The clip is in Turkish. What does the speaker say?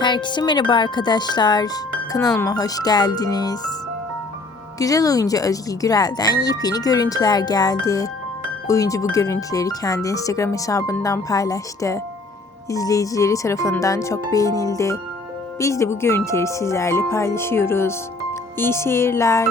Herkese merhaba arkadaşlar. Kanalıma hoş geldiniz. Güzel oyuncu Özge Gürel'den yepyeni görüntüler geldi. Oyuncu bu görüntüleri kendi Instagram hesabından paylaştı. İzleyicileri tarafından çok beğenildi. Biz de bu görüntüleri sizlerle paylaşıyoruz. İyi seyirler.